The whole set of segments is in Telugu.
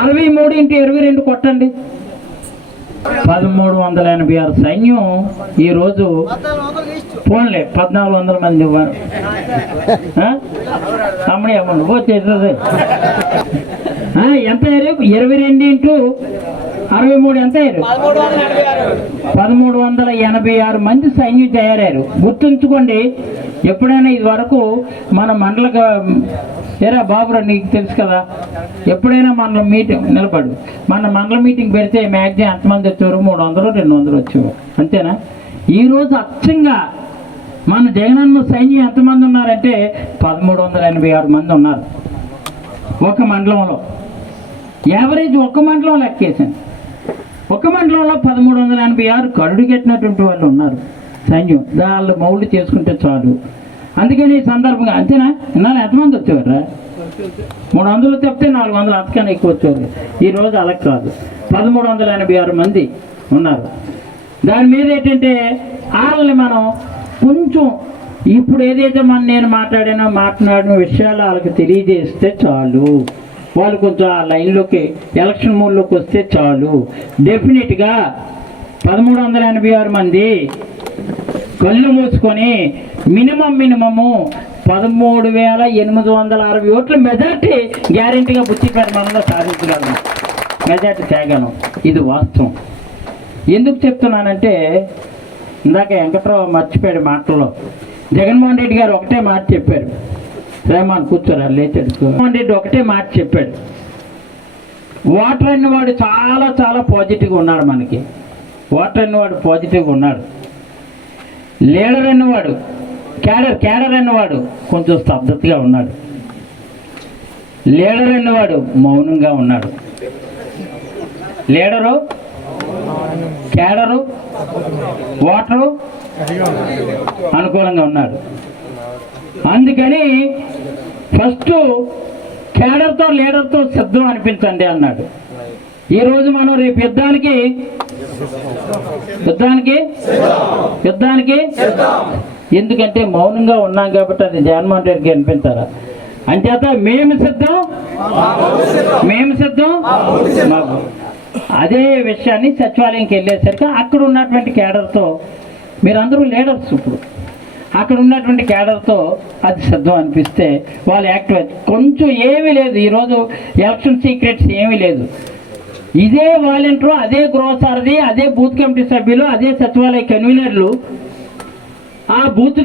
అరవై మూడు ఇంటూ ఇరవై రెండు కొట్టండి. పదమూడు వందల ఎనభై ఆరు సైన్యం ఈరోజు ఫోన్లే పద్నాలుగు వందల మంది ఇవ్వను తమ్ముడు ఇవ్వండి అమ్మడు ఎంత అయ్యారు? ఇరవై రెండు ఇంటూ అరవై మూడు ఎంత అయ్యారు? పదమూడు వందల ఎనభై ఆరు మంది సైన్యం తయారయ్యారు. గుర్తుంచుకోండి ఎప్పుడైనా ఇది వరకు మన మండల ఏరా బాబురా నీకు తెలుసు కదా ఎప్పుడైనా మన మీటింగ్ నిలబడు. మన మండల మీటింగ్ పెడితే మ్యాక్సిమం ఎంతమంది వచ్చారు? మూడు వందలు రెండు వందలు వచ్చారు అంతేనా ఈరోజు అచ్చంగా మన జగనన్న సైన్యం ఎంతమంది ఉన్నారంటే పదమూడు వందల ఎనభై ఆరు మంది ఉన్నారు. ఒక మండలంలో. యావరేజ్ ఒక మండలం లెక్కేసాను ఒక మండలంలో పదమూడు వందల ఎనభై ఆరు కరుడు కట్టినటువంటి వాళ్ళు ఉన్నారు. సైన్యం. వాళ్ళు మౌళ్ళు చేసుకుంటే చాలు. అందుకని ఈ సందర్భంగా అంతేనా? ఇన్నాళ్ళు ఎంతమంది వచ్చేవారా మూడు వందలు చెప్తే నాలుగు వందలు అంతకన్నా ఎక్కువ వచ్చేవారు. ఈరోజు అలా కాదు. పదమూడు వందల ఎనభై ఆరు మంది ఉన్నారు. దాని మీద ఏంటంటే వాళ్ళని మనం కొంచెం ఇప్పుడు ఏదైతే మన నేను మాట్లాడానో మాట్లాడిన విషయాలు వాళ్ళకి తెలియజేస్తే చాలు. వాళ్ళు కొంచెం ఆ లైన్లోకి ఎలక్షన్ మూడ్లోకి వస్తే చాలు. డెఫినెట్గా పదమూడు వందల ఎనభై ఆరు మంది కళ్ళు మూసుకొని మినిమం మినిమము పదమూడు వేల ఎనిమిది వందల అరవై ఓట్ల మెజార్టీ గ్యారంటీగా బుచ్చిపేట పరిమాణంలో సాధించగలను. మెజార్టీ తేగను. ఇది వాస్తవం. ఎందుకు చెప్తున్నానంటే ఇందాక వెంకట్రావు మర్చిపోయాడు మాటల్లో. జగన్మోహన్ రెడ్డి గారు ఒకటే మాట చెప్పారు. రేమాన్ కూర్చోరా లేచాడు. జగన్మోహన్ రెడ్డి ఒకటే మాట చెప్పాడు. వాటర్ అన్నవాడు చాలా చాలా పాజిటివ్గా ఉన్నాడు మనకి. వాటర్ అన్నవాడు పాజిటివ్గా ఉన్నాడు. లీడర్ అన్నవాడు క్యాడర్ క్యాడర్ అన్నవాడు కొంచెం స్తబ్దతగా ఉన్నాడు. లీడర్ అన్నవాడు మౌనంగా ఉన్నాడు. లీడరు? క్యాడరు? వాటరు? అనుకూలంగా ఉన్నాడు. అందుకని ఫస్ట్ క్యాడర్తో లీడర్తో సిద్ధం అనిపించండి అన్నాడు. ఈరోజు మనం రేపు యుద్ధానికి? యుద్ధానికి? యుద్ధానికి? ఎందుకంటే మౌనంగా ఉన్నాం కాబట్టి అది జగన్మోహన్ రెడ్డికి అనిపించారా అంచేత మేము సిద్ధం? మేము సిద్ధం? మాకు. అదే విషయాన్ని సచివాలయంకి వెళ్ళేసరికి అక్కడ ఉన్నటువంటి కేడర్తో మీరందరూ లీడర్స్ ఇప్పుడు. అక్కడ ఉన్నటువంటి కేడర్తో అది సిద్ధం అనిపిస్తే వాళ్ళు యాక్టివ్ కొంచెం ఏమీ లేదు. ఈరోజు ఎలక్షన్ సీక్రెట్స్ ఏమీ లేదు. ఇదే వాలంటీర్ అదే గృహసారథి అదే బూత్ కమిటీ సభ్యులు అదే సచివాలయ కన్వీనర్లు ఆ బూత్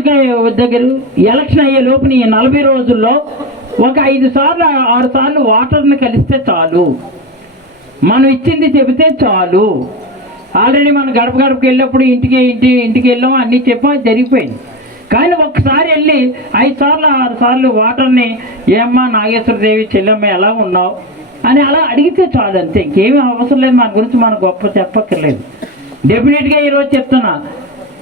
దగ్గర ఎలక్షన్ అయ్యే లోపు ఈ నలభై రోజుల్లో ఒక ఐదు సార్లు ఆరు సార్లు వాటర్ని కలిస్తే చాలు. మనం ఇచ్చింది చెబితే చాలు. ఆల్రెడీ మనం గడప గడపకి వెళ్ళినప్పుడు ఇంటికి ఇంటి ఇంటికి వెళ్ళాం అన్నీ చెప్పాం అది జరిగిపోయింది. కానీ ఒకసారి వెళ్ళి ఐదు సార్లు ఆరు సార్లు వాటర్ని ఏమ్మా నాగేశ్వరదేవి చెల్లెమ్మ ఎలా ఉన్నావు? అని అలా అడిగితే చాలు అంతే. ఇంకేమీ అవసరం లేదు మన గురించి మనం గొప్ప చెప్పక్కర్లేదు. డెఫినెట్గా ఈరోజు చెప్తున్నా.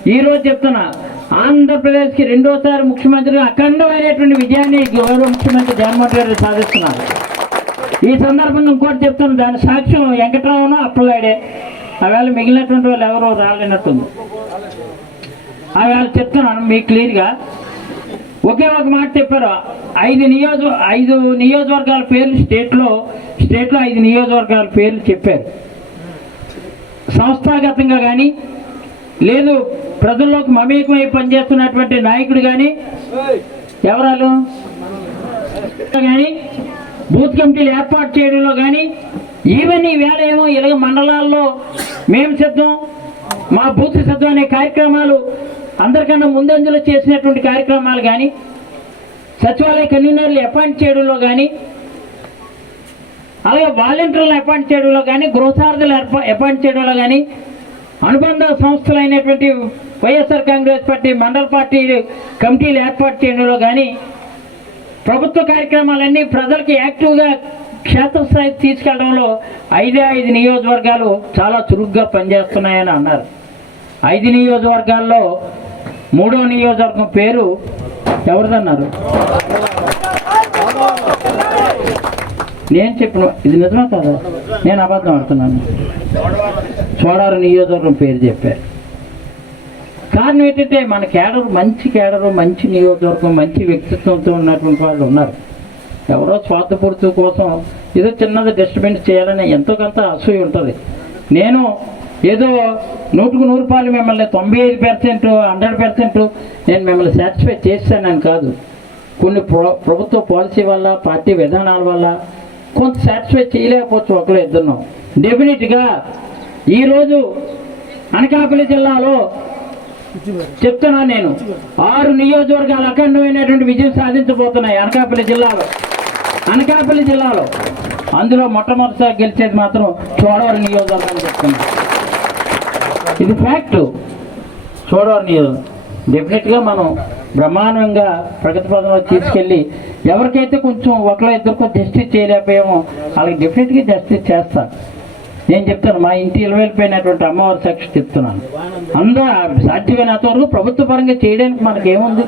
ఈరోజు చెప్తున్నా. ఆంధ్రప్రదేశ్కి రెండోసారి ముఖ్యమంత్రిగా అఖండమైనటువంటి విజయాన్ని గౌరవ ముఖ్యమంత్రి జగన్మోహన్ రెడ్డి సాధిస్తున్నారు. ఈ సందర్భంగా ఇంకోటి చెప్తాను దాని సాక్ష్యం వెంకటరావును అప్పలాడే ఆవేళ మిగిలినటువంటి వాళ్ళు ఎవరో రాలేనట్టుంది. ఆవేళ చెప్తున్నాను మీకు క్లియర్గా. ఒకే ఒక మాట చెప్పారు. ఐదు నియోజక ఐదు నియోజకవర్గాల పేర్లు స్టేట్లో స్టేట్లో ఐదు నియోజకవర్గాల పేర్లు చెప్పారు. సంస్థాగతంగా కానీ లేదు ప్రజల్లోకి మమేకమై పనిచేస్తున్నటువంటి నాయకుడు కానీ ఎవరాలు? కానీ బూత్ కమిటీలు ఏర్పాటు చేయడంలో కానీ ఈవెన్ ఈ వేళ ఏమో ఇలాగ మండలాల్లో మేము సిద్ధం మా బూత్ సిద్ధం అనే కార్యక్రమాలు అందరికన్నా ముందంజలో చేసినటువంటి కార్యక్రమాలు కానీ సచివాలయ కన్వీనర్లు అపాయింట్ చేయడంలో కానీ అలాగే వాలంటీర్లను అపాయింట్ చేయడంలో కానీ గృహసారథులు ఏర్పా- అపాయింట్ చేయడంలో కానీ అనుబంధ సంస్థలు అయినటువంటి వైఎస్ఆర్ కాంగ్రెస్ పార్టీ మండల పార్టీ కమిటీలు ఏర్పాటు చేయడంలో కానీ ప్రభుత్వ కార్యక్రమాలన్నీ ప్రజలకి యాక్టివ్గా క్షేత్రస్థాయికి తీసుకెళ్ళడంలో ఐదే ఐదు నియోజకవర్గాలు చాలా చురుగ్గా పనిచేస్తున్నాయని అన్నారు. ఐదు నియోజకవర్గాల్లో మూడో నియోజకవర్గం పేరు ఎవరిదన్నారు? నేను చెప్పిన ఇది నిజమే కదా? నేను అబద్ధం ఆడుతున్నాను. చోడారు నియోజకవర్గం పేరు చెప్పారు కారణం ఏంటంటే మన కేడరు మంచి కేడరు మంచి నియోజకవర్గం మంచి వ్యక్తిత్వంతో ఉన్నటువంటి వాళ్ళు ఉన్నారు. ఎవరో స్వార్థపూర్తి కోసం ఏదో చిన్నది డిస్టర్బెన్స్ చేయాలని ఎంతో కొంత అసూయ ఉంటుంది. నేను ఏదో నూటుకు నూరు రూపాయలు మిమ్మల్ని తొంభై ఐదు పర్సెంట్ హండ్రెడ్ పర్సెంట్ నేను మిమ్మల్ని సాటిస్ఫై చేస్తానని కాదు. కొన్ని ప్రభుత్వ పాలసీ వల్ల పార్టీ విధానాల వల్ల కొంత సాటిస్ఫై చేయలేకపోవచ్చు ఒకరు ఇద్దరు. డెఫినెట్గా ఈరోజు అనకాపల్లి జిల్లాలో చెప్తున్నాను నేను. ఆరు నియోజకవర్గాలు అఖండమైనటువంటి విజయం సాధించబోతున్నాయి. అనకాపల్లి జిల్లాలో. అనకాపల్లి జిల్లాలో. అందులో మొట్టమొదటిసారి గెలిచేది మాత్రం చోడవరం నియోజకవర్గం అని చెప్తున్నాను ఇది ఫ్యాక్ట్. చోడవరం నియోజకవర్గం డెఫినెట్గా మనం బ్రహ్మాండంగా ప్రగతి పదంలో తీసుకెళ్ళి ఎవరికైతే కొంచెం ఒకళ్ళ ఇద్దరికో జస్టిస్ చేయలేకపోయామో వాళ్ళకి డెఫినెట్గా జస్టిస్ చేస్తాను నేను చెప్తాను మా ఇంటి ఇలవెళ్ళిపోయినటువంటి అమ్మవారి సాక్షి చెప్తున్నాను. అందరూ సాధ్యమైనంత వరకు ప్రభుత్వ పరంగా చేయడానికి మనకి ఏముంది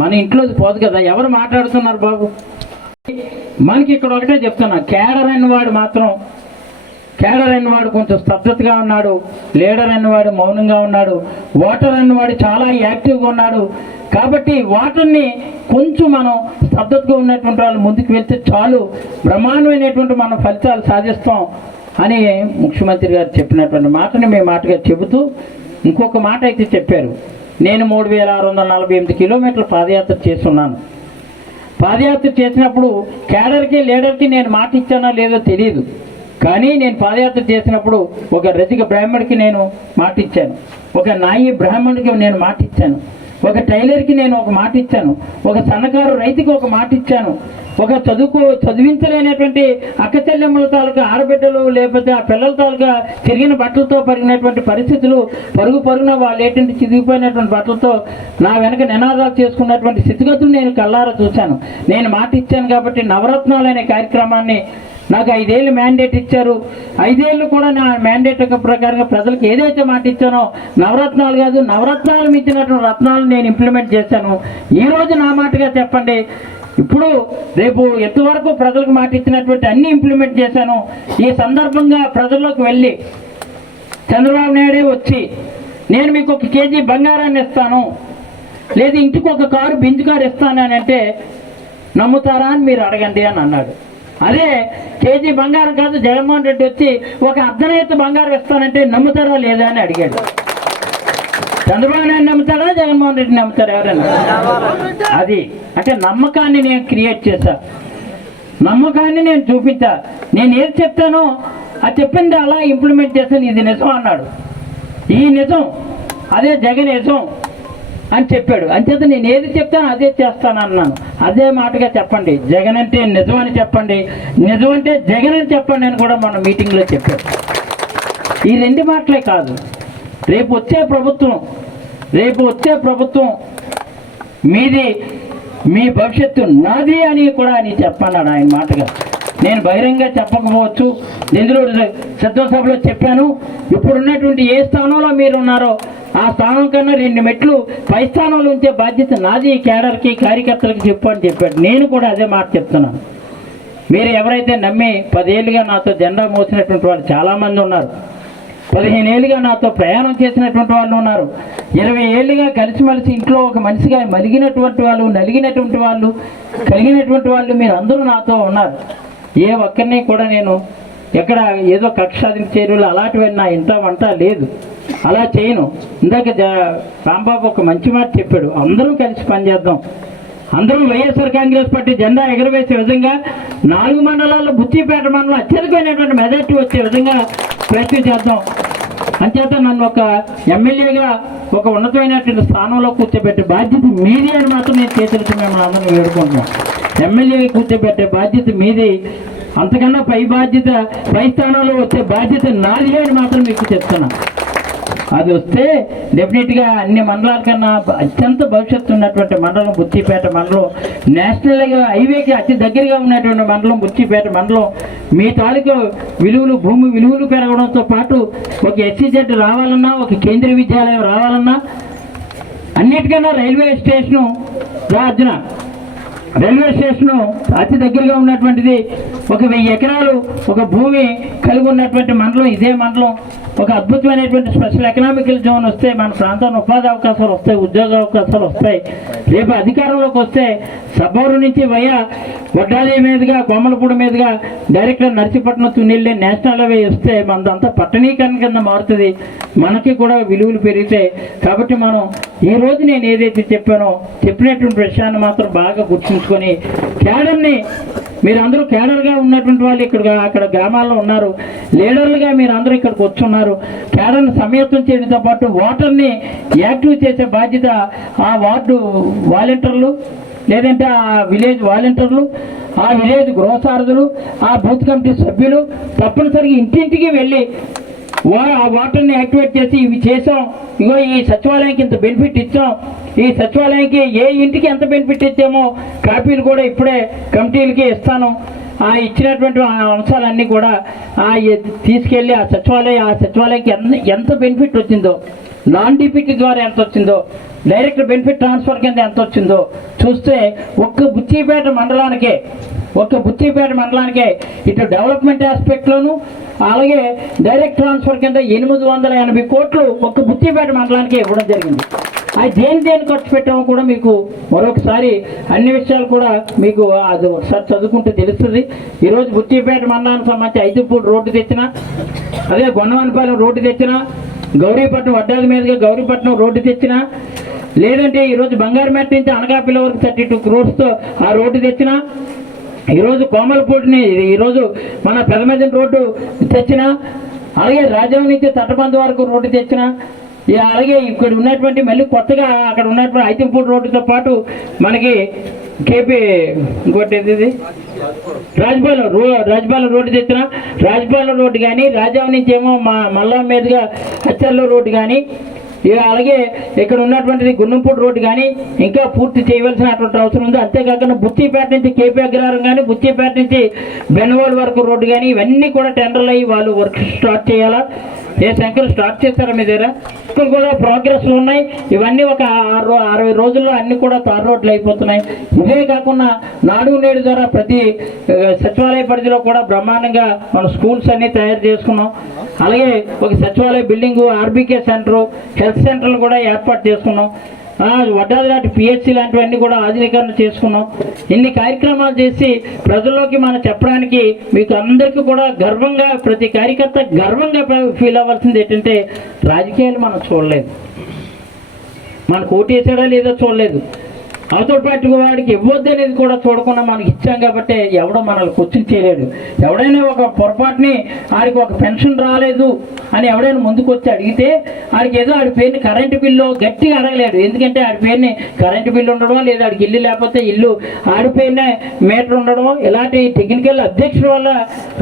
మన ఇంట్లో పోదు కదా ఎవరు మాట్లాడుతున్నారు బాబు? మనకి ఇక్కడ ఒకటే చెప్తున్నా కేడర్ అయిన వాడు మాత్రం కేడర్ అన్నవాడు కొంచెం స్తబ్దతగా ఉన్నాడు లీడర్ అన్నవాడు మౌనంగా ఉన్నాడు ఓటర్ అన్నవాడు చాలా యాక్టివ్గా ఉన్నాడు. కాబట్టి వాటర్ని కొంచెం మనం స్తబ్దతగా ఉన్నటువంటి వాళ్ళు ముందుకు వెళ్తే చాలు. బ్రహ్మాండమైనటువంటి మనం ఫలితాలు సాధిస్తాం. అని ముఖ్యమంత్రి గారు చెప్పినటువంటి మాటని మీ మాటగా చెబుతూ ఇంకొక మాట అయితే చెప్పారు. నేను మూడు వేల ఆరు వందల నలభై ఎనిమిది కిలోమీటర్ల పాదయాత్ర చేస్తున్నాను. పాదయాత్ర చేసినప్పుడు క్యాడర్కి లీడర్కి నేను మాట ఇచ్చానా లేదో తెలియదు కానీ నేను పాదయాత్ర చేసినప్పుడు ఒక రసిక బ్రాహ్మడికి నేను మాట ఇచ్చాను. ఒక నాయి బ్రాహ్మణుడికి నేను మాట ఇచ్చాను. ఒక టైలర్కి నేను ఒక మాట ఇచ్చాను. ఒక సన్నకారు రైతుకి ఒక మాట ఇచ్చాను. ఒక చదువుకు చదివించలేనటువంటి అక్క చెల్లెమ్మల తాలూకా ఆడబిడ్డలు లేకపోతే ఆ పిల్లల తాలూకా తిరిగిన బట్టలతో పరిగినటువంటి పరిస్థితులు పరుగు పరుగున వాళ్ళు ఏంటంటే చిదిగిపోయినటువంటి బట్టలతో నా వెనక నినాదాలు చేసుకున్నటువంటి స్థితిగతులు నేను కల్లారా చూశాను. నేను మాట ఇచ్చాను కాబట్టి నవరత్నాలు అనే కార్యక్రమాన్ని నాకు ఐదేళ్ళు మ్యాండేట్ ఇచ్చారు. ఐదేళ్ళు కూడా నా మ్యాండేట్ యొక్క ప్రకారంగా ప్రజలకు ఏదైతే మాట ఇచ్చానో నవరత్నాలు కాదు నవరత్నాలు మించినటువంటి రత్నాలు నేను ఇంప్లిమెంట్ చేశాను. ఈ రోజు నా మాటగా చెప్పండి. ఇప్పుడు రేపు ఎంతవరకు ప్రజలకు మాట ఇచ్చినటువంటి అన్ని ఇంప్లిమెంట్ చేశాను. ఈ సందర్భంగా ప్రజల్లోకి వెళ్ళి చంద్రబాబు నాయుడే వచ్చి నేను మీకు ఒక కేజీ బంగారాన్ని ఇస్తాను. లేదు ఇంటికి ఒక కారు బింజ్ కారు ఇస్తాను అని అంటే నమ్ముతారా అని మీరు అడగండి అని అన్నాడు. అదే కేజీ బంగారం కాదు జగన్మోహన్ రెడ్డి వచ్చి ఒక అర్ధనైతే బంగారం ఇస్తానంటే నమ్ముతారా లేదా అని అడిగాడు. చంద్రబాబు నాయుడు నమ్ముతాడా? జగన్మోహన్ రెడ్డి నమ్ముతారా ఎవరైనా? అది. అంటే నమ్మకాన్ని నేను క్రియేట్ చేశా. నమ్మకాన్ని నేను చూపించా. నేను ఏది చెప్తానో అది చెప్పింది అలా ఇంప్లిమెంట్ చేశాను. ఇది నిజం అన్నాడు. ఈ నిజం అదే జగన్ నిజం అని చెప్పాడు. అంచేత నేను ఏది చెప్తానో అదే చేస్తాను అన్నాను అదే మాటగా చెప్పండి. జగన్ అంటే నిజం అని చెప్పండి. నిజం అంటే జగన్ అని చెప్పండి అని కూడా మన మీటింగ్లో చెప్పాడు. ఈ రెండు మాటలే కాదు. రేపు వచ్చే ప్రభుత్వం రేపు వచ్చే ప్రభుత్వం మీది మీ భవిష్యత్తు నాది అని కూడా అని చెప్పన్నాడు ఆయన మాటగా. నేను బహిరంగ చెప్పకపోవచ్చు. ఇందులో సభలో చెప్పాను. ఇప్పుడున్నటువంటి ఏ స్థానంలో మీరు ఉన్నారో ఆ స్థానం కన్నా రెండు మెట్లు పై స్థానంలో ఉంచే బాధ్యత నాది కేడర్కి కార్యకర్తలకు చెప్పు అని చెప్పాడు. నేను కూడా అదే మాట చెప్తున్నాను. మీరు ఎవరైతే నమ్మి పదేళ్ళుగా నాతో జెండా మోసినటువంటి వాళ్ళు చాలామంది ఉన్నారు. పదిహేను ఏళ్ళుగా నాతో ప్రయాణం చేసినటువంటి వాళ్ళు ఉన్నారు. ఇరవై ఏళ్ళుగా కలిసిమెలిసి ఇంట్లో ఒక మనిషిగా మలిగినటువంటి వాళ్ళు నలిగినటువంటి వాళ్ళు కలిగినటువంటి వాళ్ళు మీరు అందరూ నాతో ఉన్నారు. ఏ ఒక్కరిని కూడా నేను ఎక్కడ ఏదో కక్ష సాధింపు చర్యలు అలాంటివి నా ఇంత వంట లేదు. అలా చేయను. ఇందాక జ- రాంబాబు ఒక మంచి మాట చెప్పాడు. అందరం కలిసి పనిచేద్దాం. అందరూ వైఎస్ఆర్ కాంగ్రెస్ పార్టీ జెండా ఎగరవేసే విధంగా నాలుగు మండలాల్లో బుచ్చిపేట మండలం అత్యధికమైనటువంటి మెజార్టీ వచ్చే విధంగా ప్రయత్నం చేద్దాం. అంచేత నన్ను ఒక ఎమ్మెల్యేగా ఒక ఉన్నతమైనటువంటి స్థానంలో కూర్చోబెట్టే బాధ్యత మీది అని మాత్రం నేను చేతులకి మిమ్మల్ని అందరినీ వేడుకుంటున్నాం ఎమ్మెల్యేగా కూర్చోబెట్టే బాధ్యత మీది అంతకన్నా పై బాధ్యత పై స్థానంలో వచ్చే బాధ్యత నాది అని మాత్రం మీకు చెప్తున్నాను. అది వస్తే డెఫినెట్గా అన్ని మండలాల కన్నా అత్యంత భవిష్యత్తు ఉన్నటువంటి మండలం బుచ్చిపేట మండలం. నేషనల్గా హైవేకి అతి దగ్గరగా ఉన్నటువంటి మండలం బుచ్చిపేట మండలం. మీ తాలూకు విలువలు భూమి విలువలు పెరగడంతో పాటు ఒక ఎస్సీజెడ్ రావాలన్నా ఒక కేంద్రీయ విద్యాలయం రావాలన్నా అన్నిటికన్నా రైల్వే స్టేషను రా అర్జున. రైల్వే స్టేషను అతి దగ్గరగా ఉన్నటువంటిది ఒక వెయ్యి ఎకరాలు ఒక భూమి కలిగి ఉన్నటువంటి మండలం ఇదే మండలం. ఒక అద్భుతమైనటువంటి స్పెషల్ ఎకనామికల్ జోన్ వస్తే మన ప్రాంతంలో ఉపాధి అవకాశాలు వస్తాయి ఉద్యోగ అవకాశాలు వస్తాయి. రేపు అధికారంలోకి వస్తే సబ్బూరు నుంచి వయా వడ్డాలి మీదుగా కొమ్మలపూడి మీదుగా డైరెక్ట్గా నర్సీపట్నం తునిళ్ళే నేషనల్ హైవే వస్తే మనదంతా పట్టణీకరణ కింద మారుతుంది. మనకి కూడా విలువలు పెరిగితే కాబట్టి మనం ఈ రోజు నేను ఏదైతే చెప్పానో చెప్పినటువంటి విషయాన్ని మాత్రం బాగా గుర్తుంచుకొని కేడర్ని మీరు అందరూ కేడర్గా ఉన్నటువంటి వాళ్ళు ఇక్కడ అక్కడ గ్రామాల్లో ఉన్నారు. లీడర్లుగా మీరు అందరూ ఇక్కడికి వచ్చున్నారు కేడర్ని సమయత్వం చేయడంతో పాటు ఓటర్ని యాక్టివ్ చేసే బాధ్యత ఆ వార్డు వాలంటీర్లు లేదంటే ఆ విలేజ్ వాలంటీర్లు ఆ విలేజ్ గృహసారథులు ఆ బూత్ కమిటీ సభ్యులు తప్పనిసరిగా ఇంటింటికి వెళ్ళి ఆ వాటర్ని యాక్టివేట్ చేసి ఇవి చేసాం. ఇగో ఈ సచివాలయానికి ఇంత బెనిఫిట్ ఇచ్చాం. ఈ సచివాలయానికి ఏ ఇంటికి ఎంత బెనిఫిట్ ఇచ్చామో కాపీలు కూడా ఇప్పుడే కమిటీలకి ఇస్తాను. ఆ ఇచ్చినటువంటి ఆ అంశాలన్నీ కూడా ఆ తీసుకెళ్ళి ఆ సచివాలయం ఆ సచివాలయానికి ఎంత ఎంత బెనిఫిట్ వచ్చిందో నాన్ డిపిటీ ద్వారా ఎంత వచ్చిందో డైరెక్ట్ బెనిఫిట్ ట్రాన్స్ఫర్ కింద ఎంత వచ్చిందో చూస్తే ఒక్క బుచ్చిపేట మండలానికే ఒక్క బుచ్చిపేట మండలానికే ఇటు డెవలప్మెంట్ ఆస్పెక్ట్లోను అలాగే డైరెక్ట్ ట్రాన్స్ఫర్ కింద ఎనిమిది వందల ఎనభై కోట్లు ఒక్క బుత్తిపేట మండలానికి ఇవ్వడం జరిగింది. అది దేని దేని ఖర్చు పెట్టామో కూడా మీకు మరొకసారి అన్ని విషయాలు కూడా మీకు అది ఒకసారి చదువుకుంటే తెలుస్తుంది. ఈరోజు బుచ్చిపేట మండలానికి సంబంధించి ఐదుపూడి రోడ్డు తెచ్చిన అదే గొన్నవనపాలెం రోడ్డు తెచ్చిన గౌరీపట్నం వడ్డాల మీదుగా గౌరీపట్నం రోడ్డు తెచ్చిన లేదంటే ఈరోజు బంగారుమేట నుంచి అనకాపల్లి వరకు థర్టీ టూ క్రోర్స్తో ఆ రోడ్డు తెచ్చిన ఈరోజు కోమలపూటిని ఈరోజు మన పెదమెదన్ రోడ్డు తెచ్చిన అలాగే రాజ్యం నుంచి తట్టబంద వరకు రోడ్డు తెచ్చిన అలాగే ఇక్కడ ఉన్నటువంటి మళ్ళీ కొత్తగా అక్కడ ఉన్నటువంటి ఐతింపూడి రోడ్డుతో పాటు మనకి కేపీ ఇంకోటి ఇది? రాజపాలెం రో రాజపాలెం రోడ్డు తెచ్చిన రాజపాలెం రోడ్డు కానీ రాజాం నుంచి ఏమో మా మల్లా మీదుగా హచ్చర్ల రోడ్డు కానీ ఇక అలాగే ఇక్కడ ఉన్నటువంటిది గున్నంపూడి రోడ్డు కానీ ఇంకా పూర్తి చేయవలసినటువంటి అవసరం ఉంది. అంతేకాకుండా బుచ్చిపేట నుంచి కేపీ అగ్రహారం కానీ బుచ్చిపేట నుంచి బెనవాల్ వరకు రోడ్డు కానీ ఇవన్నీ కూడా టెండర్లు అయ్యి వాళ్ళు వర్క్ స్టార్ట్ చేయాలా? ఏ సంఖ్యలో స్టార్ట్ చేస్తారా మీ దగ్గర? ఇక్కడ కూడా ప్రోగ్రెస్ ఉన్నాయి. ఇవన్నీ ఒక ఆరు అరవై రోజుల్లో అన్ని కూడా తార్ రోడ్లు అయిపోతున్నాయి. ఇదే కాకుండా నాడు నేడు ద్వారా ప్రతి సచివాలయ పరిధిలో కూడా బ్రహ్మాండంగా మన స్కూల్స్ అన్నీ తయారు చేసుకున్నాం. అలాగే ఒక సచివాలయ బిల్డింగు ఆర్బీకే సెంటర్ హెల్త్ సెంటర్లు కూడా ఏర్పాటు చేసుకున్నాం. వడ్డాది లాంటి పిహెచ్సి లాంటివన్నీ కూడా ఆధునీకరణ చేసుకున్నాం. ఇన్ని కార్యక్రమాలు చేసి ప్రజల్లోకి మనం చెప్పడానికి మీకు అందరికీ కూడా గర్వంగా ప్రతి కార్యకర్త గర్వంగా ఫీల్ అవ్వాల్సింది ఏంటంటే రాజకీయాలు మనం చూడలేదు. మనకు ఓటు వేసాడా లేదో చూడలేదు. అవతల పార్టీ వాడికి ఇవ్వద్దు అనేది కూడా చూడకుండా మనకి ఇచ్చాం కాబట్టి ఎవడో మనల్ని క్వశ్చన్ చేయలేడు. ఎవడైనా ఒక పొరపాటుని ఆడికి ఒక పెన్షన్ రాలేదు అని ఎవడైనా ముందుకు వచ్చి అడిగితే ఆడికి ఏదో ఆడి పేరుని కరెంటు బిల్లు గట్టిగా అడగలేడు. ఎందుకంటే ఆడి పేరుని కరెంటు బిల్లు ఉండడం లేదా ఆడికి ఇల్లు లేకపోతే ఇల్లు ఆడి పేరునే మీటర్ ఉండడం ఇలాంటి టెక్నికల్ అధ్యక్షుల వల్ల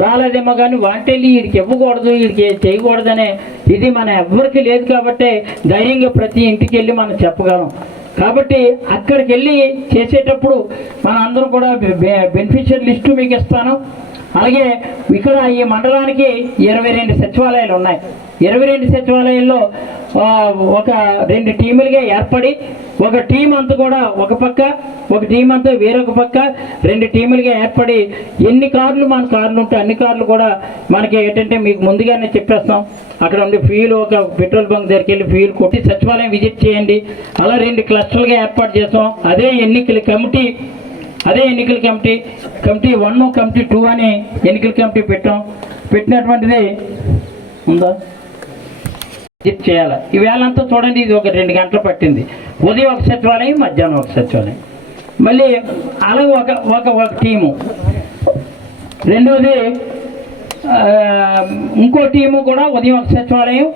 రాలేదేమో కానీ వాంటెళ్ళి వీడికి ఇవ్వకూడదు వీడికి చేయకూడదనే ఇది మన ఎవ్వరికి లేదు కాబట్టి ధైర్యంగా ప్రతి ఇంటికి వెళ్ళి మనం చెప్పగలం. కాబట్టి అక్కడికి వెళ్ళి చేసేటప్పుడు మన అందరం కూడా బెనిఫిషియర్ లిస్టు మీకు ఇస్తాను. అలాగే ఇక్కడ ఈ మండలానికి ఇరవై రెండు సచివాలయాలు ఉన్నాయి ఇరవై రెండు సచివాలయాల్లో ఒక రెండు టీములుగా ఏర్పడి ఒక టీం అంతా కూడా ఒక పక్క ఒక టీం అంతా వేరొక పక్క రెండు టీములుగా ఏర్పడి ఎన్ని కార్లు మన కార్లు ఉంటే అన్ని కార్లు కూడా మనకి ఏంటంటే మీకు ముందుగానే చెప్పేస్తాం. అక్కడ ఉండి ఫ్యూల్ ఒక పెట్రోల్ బంక్ దగ్గరికి వెళ్ళి ఫ్యూల్ కొట్టి సచివాలయం విజిట్ చేయండి. అలా రెండు క్లస్టర్లుగా ఏర్పాటు చేస్తాం. అదే ఎన్నికల కమిటీ అదే ఎన్నికల committee committee one committee two అని ఎన్నికల కమిటీ పెట్టాం. పెట్టినటువంటిది ఉందా? విజిట్ చేయాలి. ఈవేళంతా చూడండి ఇది ఒక రెండు గంటలు పట్టింది. ఉదయం ఒక సచివాలయం మధ్యాహ్నం ఒక సచివాలయం. మళ్ళీ అలాగే ఒక ఒక ఒక టీము రెండవది ఇంకో టీము కూడా ఉదయం ఒక సచివాలయం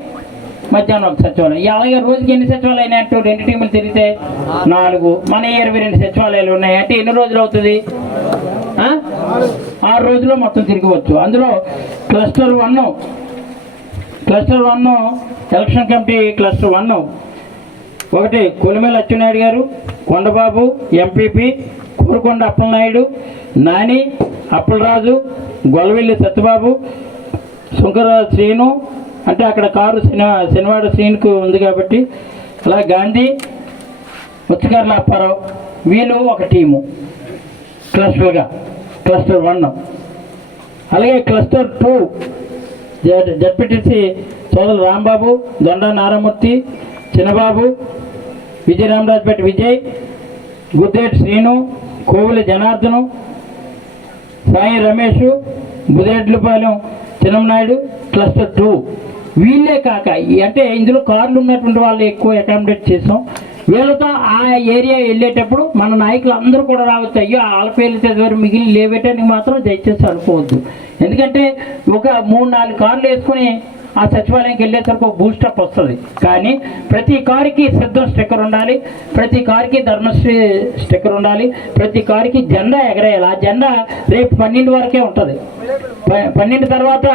మధ్యాహ్నం ఒక సచివాలయం. అలాగే రోజుకి ఎన్ని సచివాలయం అయినట్టు రెండు టీములు తిరిగితే నాలుగు. మన ఇరవై రెండు సచివాలయాలు ఉన్నాయి. అంటే ఎన్ని రోజులు అవుతుంది? ఆరు రోజుల్లో మొత్తం తిరగవచ్చు అందులో cluster one cluster one election committee cluster one. ఒకటి కొలిమేల అచ్చెన్నాయుడు గారు కొండబాబు ఎంపీపీ కోరుకొండ అప్పలనాయుడు నాని అప్పలరాజు గొల్లవెల్లి సత్యబాబు శంకర శ్రీను అంటే అక్కడ కారు శనివా శనివాడ శ్రీనుకు ఉంది కాబట్టి అలా గాంధీ ముచ్చగారుల అప్పారావు వీళ్ళు ఒక టీము క్లస్టర్గా క్లస్టర్ వన్. అలాగే క్లస్టర్ టూ జడ్పీటీసీ సోదరులు రాంబాబు దొండ నారామూర్తి చిన్నబాబు విజయరామరాజపేట విజయ్ గుద్దేటి శ్రీను కోవుల జనార్దను సాయి రమేష్ బుదిరెడ్లపాలెం చిన్ననాయుడు క్లస్టర్ టూ. వీళ్ళే కాక అంటే ఇందులో కార్లు ఉన్నటువంటి వాళ్ళు ఎక్కువ అకామిడేట్ చేసాం వీళ్ళతో ఆ ఏరియా వెళ్ళేటప్పుడు మన నాయకులు అందరూ కూడా రావచ్చు అయ్యో ఆలపేలు చదివారు మిగిలిన లేవేటానికి మాత్రం దయచేసి అనుకోవద్దు. ఎందుకంటే ఒక మూడు నాలుగు కార్లు వేసుకుని ఆ సచివాలయంకి వెళ్ళేసరికి ఒక బూస్టప్ వస్తుంది కానీ ప్రతి కారుకి సిద్ధం స్టిక్కర్ ఉండాలి ప్రతి కారుకి ధర్మశ్రీ స్టిక్కర్ ఉండాలి ప్రతి కారుకి జెండా ఎగరేయాలి ఆ జెండా రేపు పన్నెండు వరకే ఉంటుంది ప- పన్నెండు తర్వాత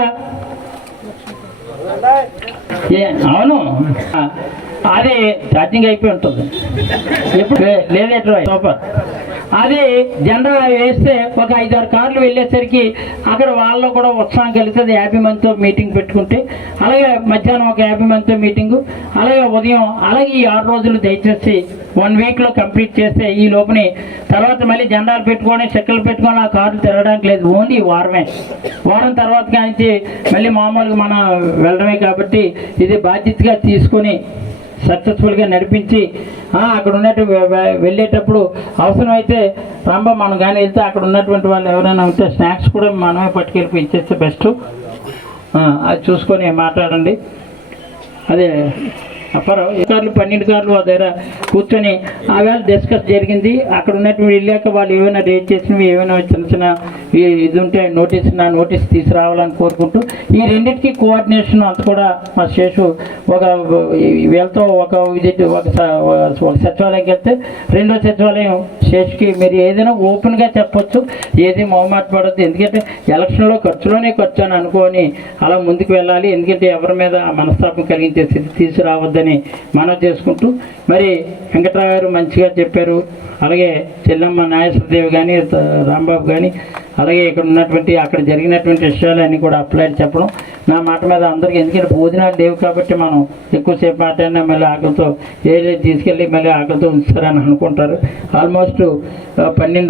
ఏ అవును అది ఛార్జింగ్ అయిపోయి ఉంటుంది ఎప్పుడు లేదేట్రో సూపర్ అది జెండా వేస్తే ఒక ఐదారు కార్లు వెళ్ళేసరికి అక్కడ వాళ్ళలో కూడా ఉత్సాహం కలుగుతుంది యాభై మందితో మీటింగ్ పెట్టుకుంటే. అలాగే మధ్యాహ్నం ఒక యాభై మందితో మీటింగు అలాగే ఉదయం అలాగే ఈ ఆరు రోజులు దయచేసి వన్ వీక్లో కంప్లీట్ చేస్తే ఈ లోపుని తర్వాత మళ్ళీ జెండాలు పెట్టుకొని చెక్కలు పెట్టుకొని ఆ కార్లు తిరగడానికి లేదు. ఓన్లీ వారమే. వారం తర్వాత కానించి మళ్ళీ మామూలుగా మనం వెళ్ళడమే కాబట్టి ఇది బాధ్యతగా తీసుకొని సక్సెస్ఫుల్గా నడిపించి అక్కడ ఉన్నట్టు వెళ్ళేటప్పుడు అవసరమైతే రాంబా మనం కానీ వెళ్తే అక్కడ ఉన్నటువంటి వాళ్ళు ఎవరైనా ఉంటే స్నాక్స్ కూడా మనమే పట్టుకెళ్ళి ఇచ్చేస్తే బెస్ట్. అది చూసుకొని మాట్లాడండి. అదే అప్పారావు కార్లు పన్నెండు కార్లు ఆ దగ్గర కూర్చొని ఆ వేళ డిస్కస్ జరిగింది. అక్కడ ఉన్నటువంటి వెళ్ళాక వాళ్ళు ఏమైనా రేట్ చేసినవి ఏమైనా చిన్న చిన్న ఇది ఉంటే నోటీస్ నా నోటీస్ తీసుకురావాలని కోరుకుంటూ ఈ రెండింటికి కోఆర్డినేషన్ అంత కూడా మా శేషు ఒక వీళ్ళతో ఒక విజిట్ ఒక సచివాలయంకి వెళ్తే రెండో సచివాలయం శేషుకి మీరు ఏదైనా ఓపెన్గా చెప్పొచ్చు ఏది మొహమాట పడద్దు. ఎందుకంటే ఎలక్షన్లో ఖర్చులోనే ఖర్చు అని అనుకోని అలా ముందుకు వెళ్ళాలి. ఎందుకంటే ఎవరి మీద మనస్తాపం కలిగించే స్థితి తీసుకురావద్దని మనం చేసుకుంటూ మరి వెంకట్రావు గారు మంచిగా చెప్పారు. అలాగే చెల్లమ్మ నాగేశ్వరదేవి కానీ రాంబాబు కానీ అలాగే ఇక్కడ ఉన్నటువంటి అక్కడ జరిగినటువంటి విషయాలన్నీ కూడా అప్లై చెప్పడం. నా మాట మీద అందరికీ ఎందుకంటే భోజనాలు లేవు కాబట్టి మనం ఎక్కువసేపు మాట్లాడినా మళ్ళీ ఆకలితో ఏది తీసుకెళ్ళి మళ్ళీ ఆకలితో ఉంచుతారని అనుకుంటారు. ఆల్మోస్ట్ పన్నెండు